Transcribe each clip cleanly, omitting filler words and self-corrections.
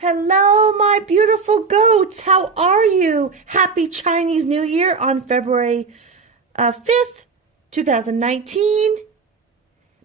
Hello, my beautiful goats. How are you? Happy Chinese New Year on February 5th, 2019.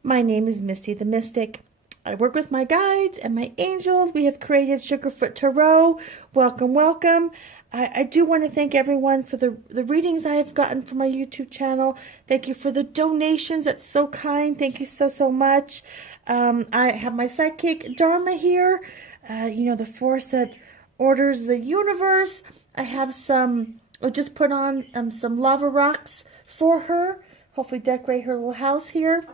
My name is Misty the Mystic. I work with my guides and my angels. We have created Sugarfoot Tarot. Welcome, welcome. I do want to thank everyone for the readings I have gotten from my YouTube channel. Thank you for the donations. That's so kind. Thank you so much. I have my sidekick Dharma here. The force that orders the universe. I have I just put on some lava rocks for her. Hopefully decorate her little house here.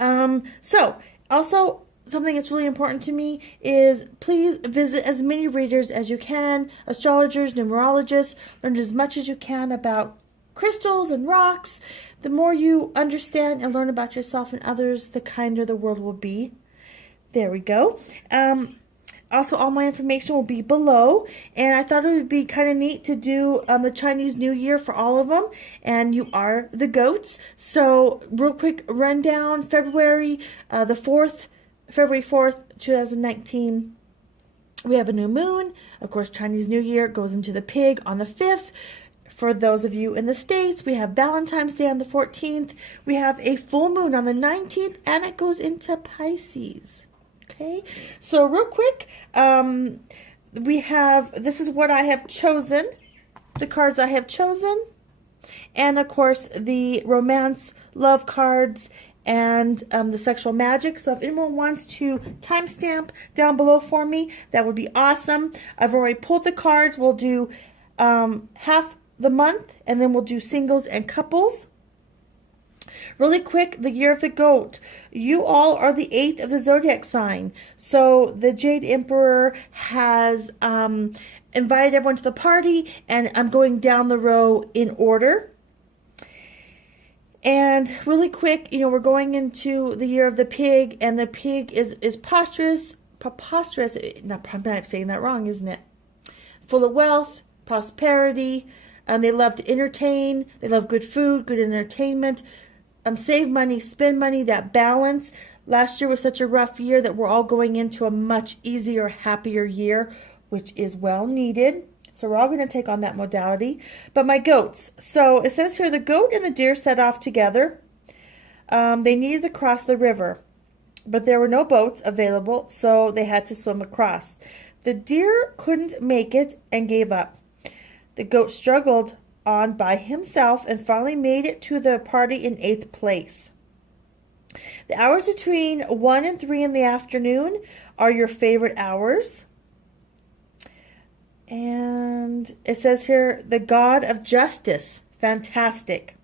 Also, something that's really important to me is please visit as many readers as you can, astrologers, numerologists, learn as much as you can about crystals and rocks. The more you understand and learn about yourself and others, the kinder the world will be. There we go. Also, all my information will be below, and I thought it would be kind of neat to do the Chinese New Year for all of them, and you are the goats. So, real quick rundown, February 4th, 2019, we have a new moon. Of course, Chinese New Year goes into the pig on the 5th. For those of you in the States, we have Valentine's Day on the 14th. We have a full moon on the 19th, and it goes into Pisces. Okay, so real quick, this is what I have chosen, the cards I have chosen, and of course the romance, love cards, and the sexual magic. So if anyone wants to timestamp down below for me, that would be awesome. I've already pulled the cards. We'll do half the month, and then we'll do singles and couples. Really quick, the year of the goat. You all are the 8th of the zodiac sign. So the Jade Emperor has invited everyone to the party, and I'm going down the row in order. And really quick, we're going into the year of the pig, and the pig is preposterous. I'm saying that wrong, isn't it? Full of wealth, prosperity, and they love to entertain. They love good food, good entertainment. Save money, spend money, that balance. Last year was such a rough year that we're all going into a much easier, happier year, which is well needed. So we're all going to take on that modality. But my goats. So it says here, the goat and the deer set off together. They needed to cross the river, but there were no boats available, so they had to swim across. The deer couldn't make it and gave up. The goat struggled on by himself and finally made it to the party in 8th place. The hours between 1 and 3 in the afternoon are your favorite hours. And it says here, the god of justice. Fantastic.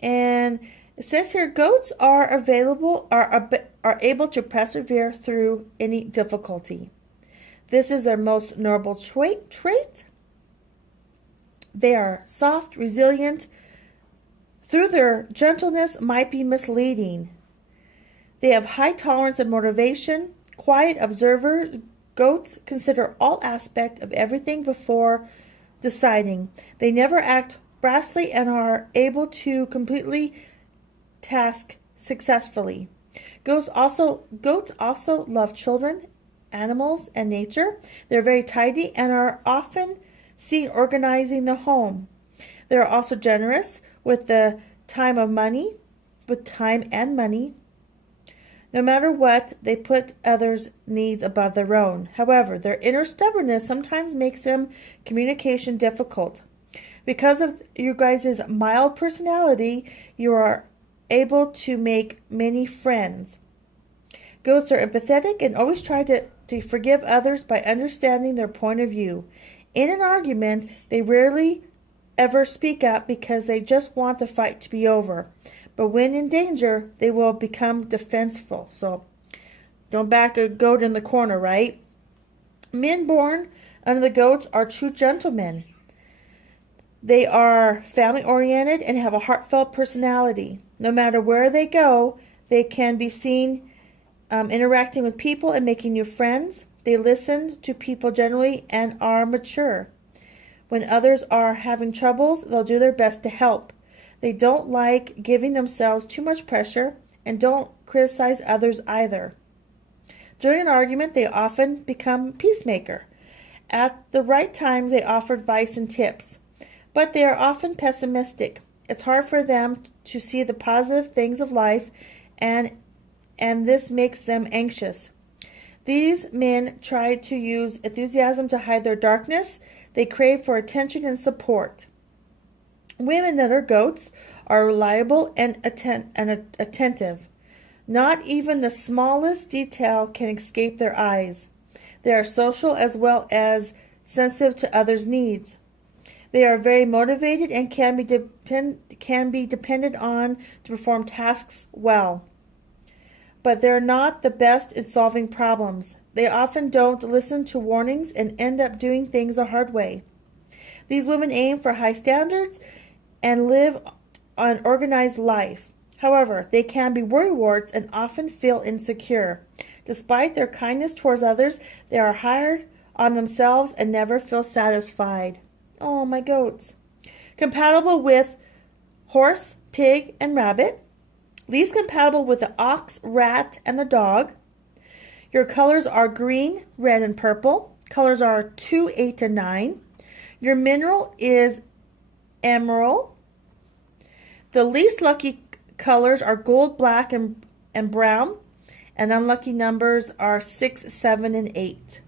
And it says here, goats are able to persevere through any difficulty. This is their most noble trait. They are soft, resilient. Through their gentleness might be misleading. They have high tolerance and motivation. Quiet observers, goats consider all aspects of everything before deciding. They never act brashly and are able to completely task successfully. Goats also love children, animals, and nature. They're very tidy and are often seen organizing the home. They are also generous with time and money. No matter what, they put others' needs above their own. However, their inner stubbornness sometimes makes them communication difficult. Because of you guys' mild personality, you are able to make many friends. Goats are empathetic and always try to forgive others by understanding their point of view. In an argument, they rarely ever speak up because they just want the fight to be over. But when in danger, they will become defenseful. So don't back a goat in the corner, right? Men born under the goats are true gentlemen. They are family-oriented and have a heartfelt personality. No matter where they go, they can be seen interacting with people and making new friends. They listen to people generally and are mature. When others are having troubles, they'll do their best to help. They don't like giving themselves too much pressure and don't criticize others either. During an argument, they often become peacemaker. At the right time, they offer advice and tips, but they are often pessimistic. It's hard for them to see the positive things of life, and this makes them anxious. These men try to use enthusiasm to hide their darkness. They crave for attention and support. Women that are goats are reliable and attentive. Not even the smallest detail can escape their eyes. They are social as well as sensitive to others' needs. They are very motivated and can be depended on to perform tasks well. But they're not the best in solving problems. They often don't listen to warnings and end up doing things the hard way. These women aim for high standards and live an organized life. However, they can be worrywarts and often feel insecure. Despite their kindness towards others, they are hard on themselves and never feel satisfied. Oh, my goats. Compatible with horse, pig, and rabbit. Least compatible with the ox, rat, and the dog. Your colors are green, red, and purple. Colors are 2, 8, and 9. Your mineral is emerald. The least lucky colors are gold, black, and brown. And unlucky numbers are 6, 7, and 8.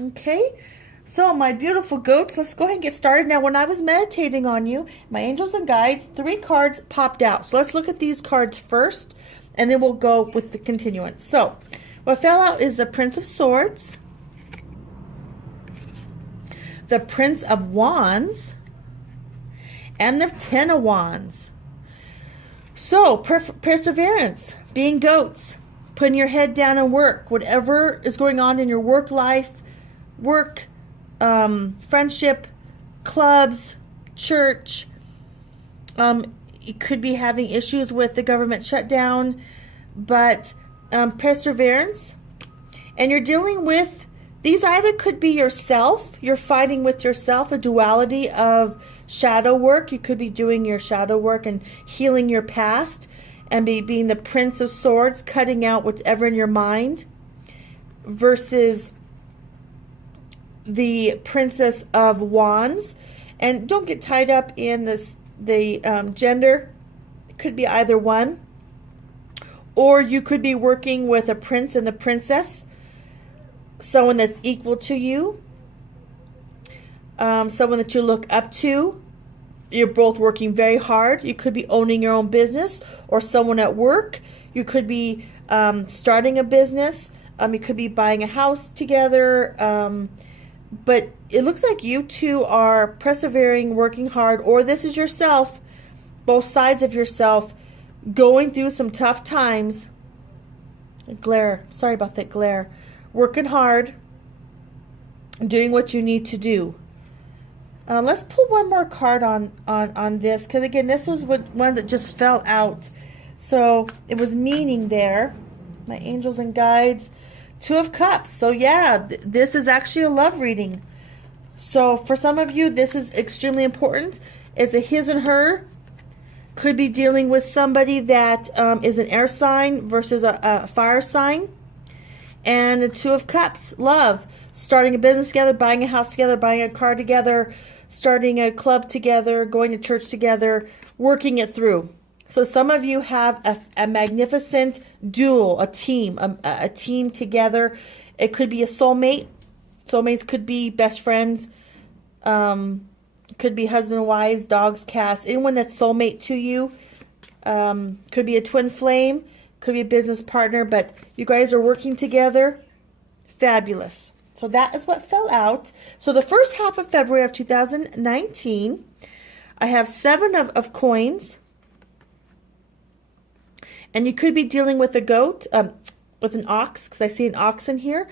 Okay, so my beautiful goats, let's go ahead and get started. Now, when I was meditating on you, my angels and guides, 3 cards popped out. So let's look at these cards first, and then we'll go with the continuance. So what fell out is the Prince of Swords, the Prince of Wands, and the Ten of Wands. So, perseverance, being goats, putting your head down and work. Whatever is going on in your work life, friendship, clubs, church. You could be having issues with the government shutdown, but perseverance. And you're dealing with, these either could be yourself, you're fighting with yourself, a duality of shadow work. You could be doing your shadow work and healing your past, and being the Prince of Swords, cutting out whatever in your mind, versus the Princess of Wands. And don't get tied up in the gender. It could be either one. Or you could be working with a prince and a princess, someone that's equal to you, someone that you look up to. You're both working very hard. You could be owning your own business, or someone at work. You could be starting a business. You could be buying a house together. But it looks like you two are persevering, working hard, or this is yourself, both sides of yourself, going through some tough times. Glare. Sorry about that glare. Working hard, doing what you need to do. Let's pull one more card on this, because again, this was one that just fell out. So it was meaning there. My angels and guides. 2 of Cups. So yeah, this is actually a love reading. So for some of you, this is extremely important. It's a his and her. Could be dealing with somebody that is an air sign versus a fire sign. And the 2 of Cups, love. Starting a business together, buying a house together, buying a car together, starting a club together, going to church together, working it through. So some of you have a magnificent duel, a team together. It could be a soulmate. Soulmates could be best friends. Could be husband and wives, dogs, cats. Anyone that's soulmate to you. Could be a twin flame. Could be a business partner. But you guys are working together. Fabulous. So that is what fell out. So the first half of February of 2019, I have 7 of coins. And you could be dealing with a goat, with an ox, because I see an ox in here.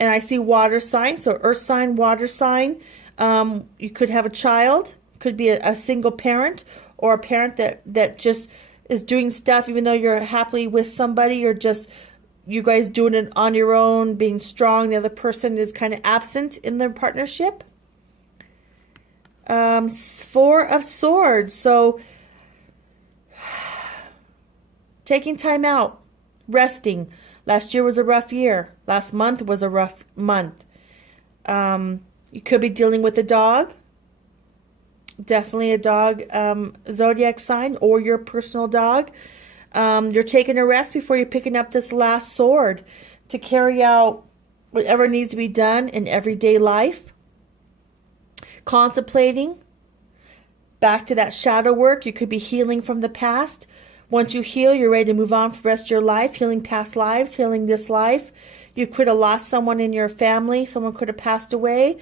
And I see water sign, so earth sign, water sign. You could have a child, could be a single parent, or a parent that just is doing stuff, even though you're happily with somebody, you guys doing it on your own, being strong. The other person is kind of absent in their partnership. 4 of Swords. So taking time out, resting, Last year was a rough year. Last month was a rough month. You could be dealing with a dog. Definitely a dog zodiac sign or your personal dog. You're taking a rest before you're picking up this last sword to carry out whatever needs to be done in everyday life. Contemplating. Back to that shadow work. You could be healing from the past. Once you heal, you're ready to move on for the rest of your life. Healing past lives, healing this life. You could have lost someone in your family. Someone could have passed away.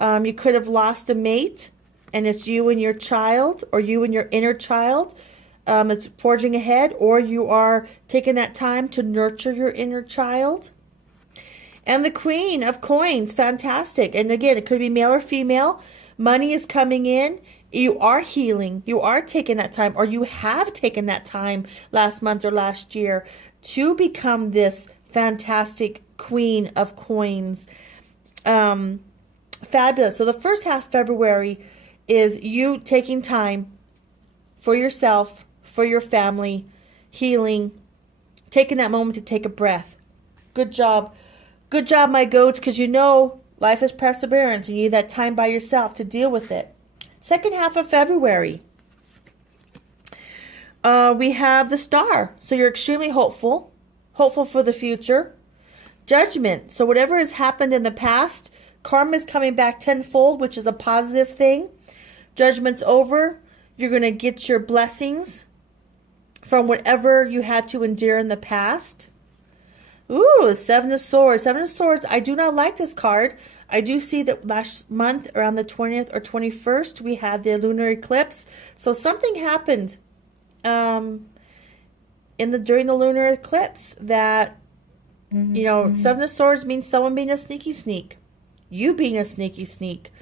You could have lost a mate. And it's you and your child, or you and your inner child. It's forging ahead. Or you are taking that time to nurture your inner child. And the Queen of Coins. Fantastic. And again, it could be male or female. Money is coming in. You are healing. You are taking that time, or you have taken that time last month or last year to become this fantastic Queen of Coins. Fabulous. So the first half of February is you taking time for yourself, for your family, healing, taking that moment to take a breath. Good job. Good job, my goats, because you know life is perseverance. You need that time by yourself to deal with it. Second half of February, we have the Star. So you're extremely hopeful for the future. Judgment. So whatever has happened in the past, karma is coming back tenfold, which is a positive thing. Judgment's over. You're going to get your blessings from whatever you had to endure in the past. Ooh, Seven of Swords. Seven of Swords, I do not like this card. I do see that last month, around the 20th or 21st, we had the lunar eclipse. So something happened during the lunar eclipse that, you know, Seven of Swords means someone being a sneaky sneak. You being a sneaky sneak.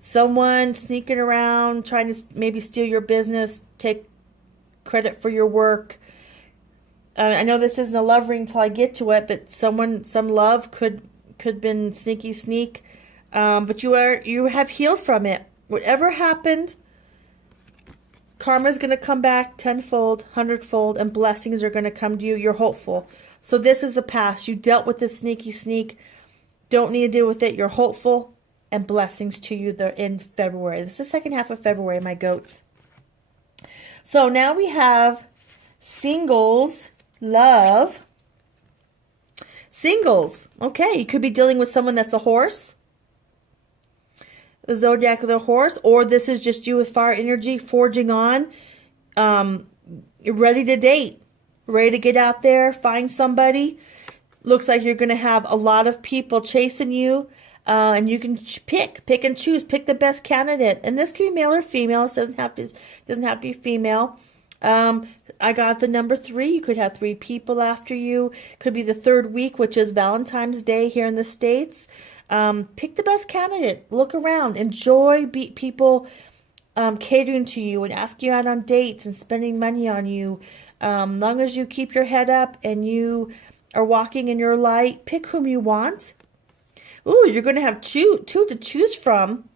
Someone sneaking around, trying to maybe steal your business, take credit for your work. I know this isn't a love ring until I get to it, but some love could have been sneaky sneak. But you have healed from it. Whatever happened, karma is going to come back tenfold, hundredfold, and blessings are going to come to you. You're hopeful. So this is the past. You dealt with this sneaky sneak. Don't need to deal with it. You're hopeful, and blessings to you in February. This is the second half of February, my goats. So now we have singles, love. Singles. Okay, you could be dealing with someone that's a horse. The zodiac of the horse. Or this is just you with fire energy, forging on. You're ready to date. Ready to get out there, find somebody. Looks like you're going to have a lot of people chasing you. And you can pick and choose. Pick the best candidate. And this can be male or female. It doesn't have to be female. I got the number 3. You could have 3 people after you. Could be the 3rd week, which is Valentine's Day here in the States. Pick the best candidate. Look around. Enjoy people catering to you and asking you out on dates and spending money on you. Long as you keep your head up and you are walking in your light, pick whom you want. Ooh, you're going to have two to choose from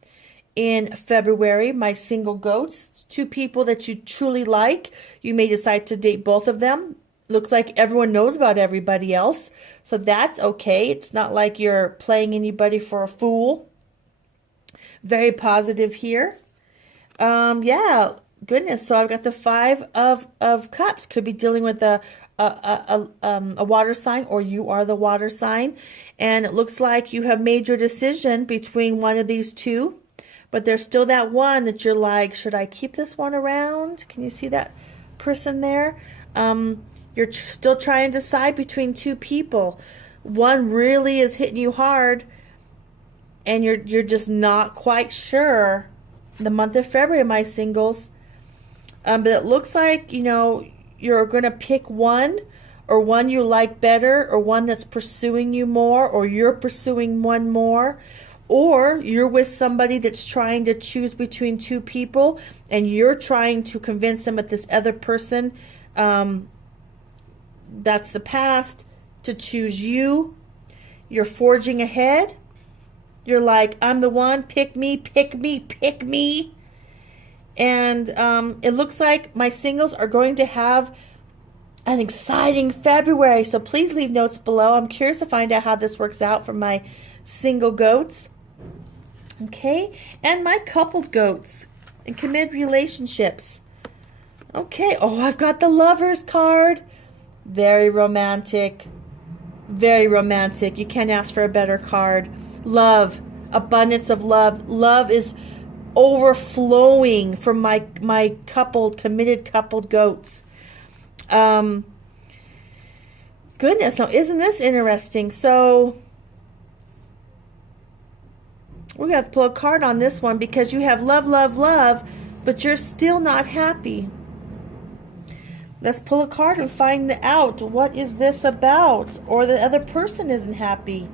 in February, my single goats. 2 people that you truly like. You may decide to date both of them. Looks like everyone knows about everybody else. So that's okay. It's not like you're playing anybody for a fool. Very positive here. Yeah, goodness. So I've got the 5 of Cups. Could be dealing with a water sign, or you are the water sign. And it looks like you have made your decision between one of these 2. But there's still that one that you're like, should I keep this one around? Can you see that person there? You're still trying to decide between 2 people. One really is hitting you hard, and you're just not quite sure. The month of February, my singles. But it looks like, you know, you're going to pick one, or one you like better, or one that's pursuing you more, or you're pursuing one more. Or you're with somebody that's trying to choose between 2 people, and you're trying to convince them that this other person, that's the past, to choose you. You're forging ahead. You're like, I'm the one. Pick me, pick me, pick me. And it looks like my singles are going to have an exciting February. So please leave notes below. I'm curious to find out how this works out for my single goats. Okay, and my coupled goats in committed relationships. Okay, oh, I've got the Lovers card. Very romantic. Very romantic. You can't ask for a better card. Love. Abundance of love. Love is overflowing from my committed coupled goats. Goodness, now isn't this interesting? So we're going to pull a card on this one because you have love, love, love, but you're still not happy. Let's pull a card and find out what is this about, or the other person isn't happy.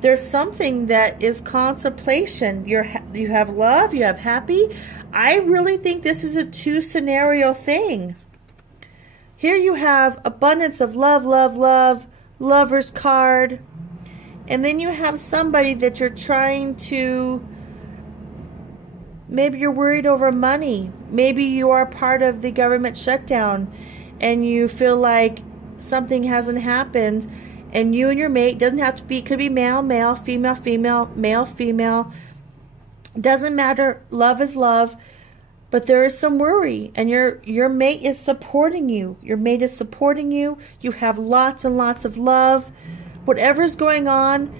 There's something that is contemplation. You have love, you have happy. I really think this is a two scenario thing. Here you have abundance of love, love, love, Lover's card. And then you have somebody that you're trying to, maybe you're worried over money. Maybe you are part of the government shutdown and you feel like something hasn't happened, and you and your mate, doesn't have to be, could be male, male, female, female, male, female. Doesn't matter. Love is love. But there is some worry, and your mate is supporting you. Your mate is supporting you. You have lots and lots of love. Whatever's going on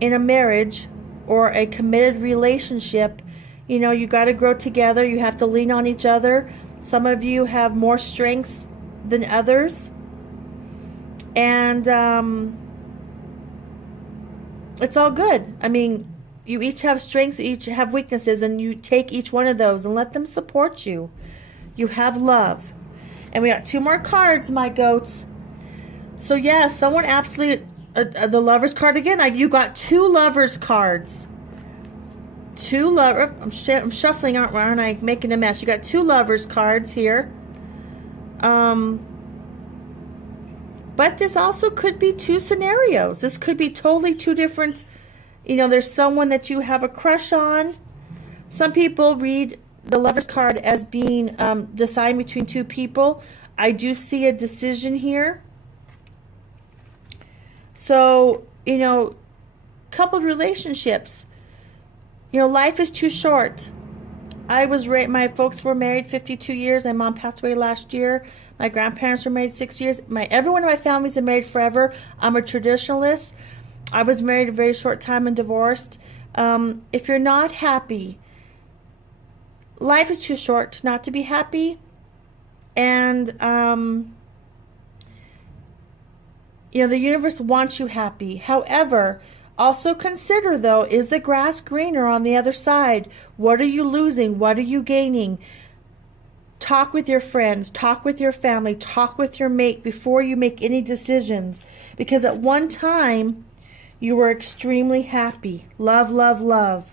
in a marriage or a committed relationship, you know, you got to grow together. You have to lean on each other. Some of you have more strengths than others. And it's all good. I mean, you each have strengths, you each have weaknesses, and you take each one of those and let them support you. You have love. And we got two more cards, my goats. So yeah, someone absolutely, the Lovers card again. You got two Lovers cards. Two Lovers, I'm shuffling, aren't I? Making a mess. You got two Lovers cards here. But this also could be two scenarios. This could be totally two different. You know, there's someone that you have a crush on. Some people read the Lovers card as being deciding between two people. I do see a decision here. So, you know, coupled relationships. You know, life is too short. My folks were married 52 years. My mom passed away last year. My grandparents were married 6 years. Everyone in my family's been married forever. I'm a traditionalist. I was married a very short time and divorced. If you're not happy, life is too short not to be happy. And, you know, the universe wants you happy. However, also consider, though, is the grass greener on the other side? What are you losing? What are you gaining? Talk with your friends. Talk with your family. Talk with your mate before you make any decisions. Because at one time, you were extremely happy. Love, love, love.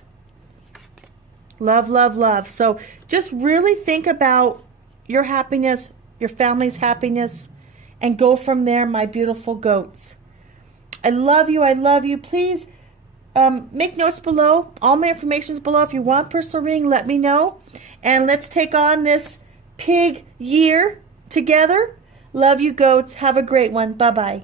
Love, love, love. So just really think about your happiness, your family's happiness, and go from there, my beautiful goats. I love you. I love you. Please make notes below. All my information is below. If you want personal reading, let me know. And let's take on this pig year together. Love you, goats. Have a great one. Bye-bye.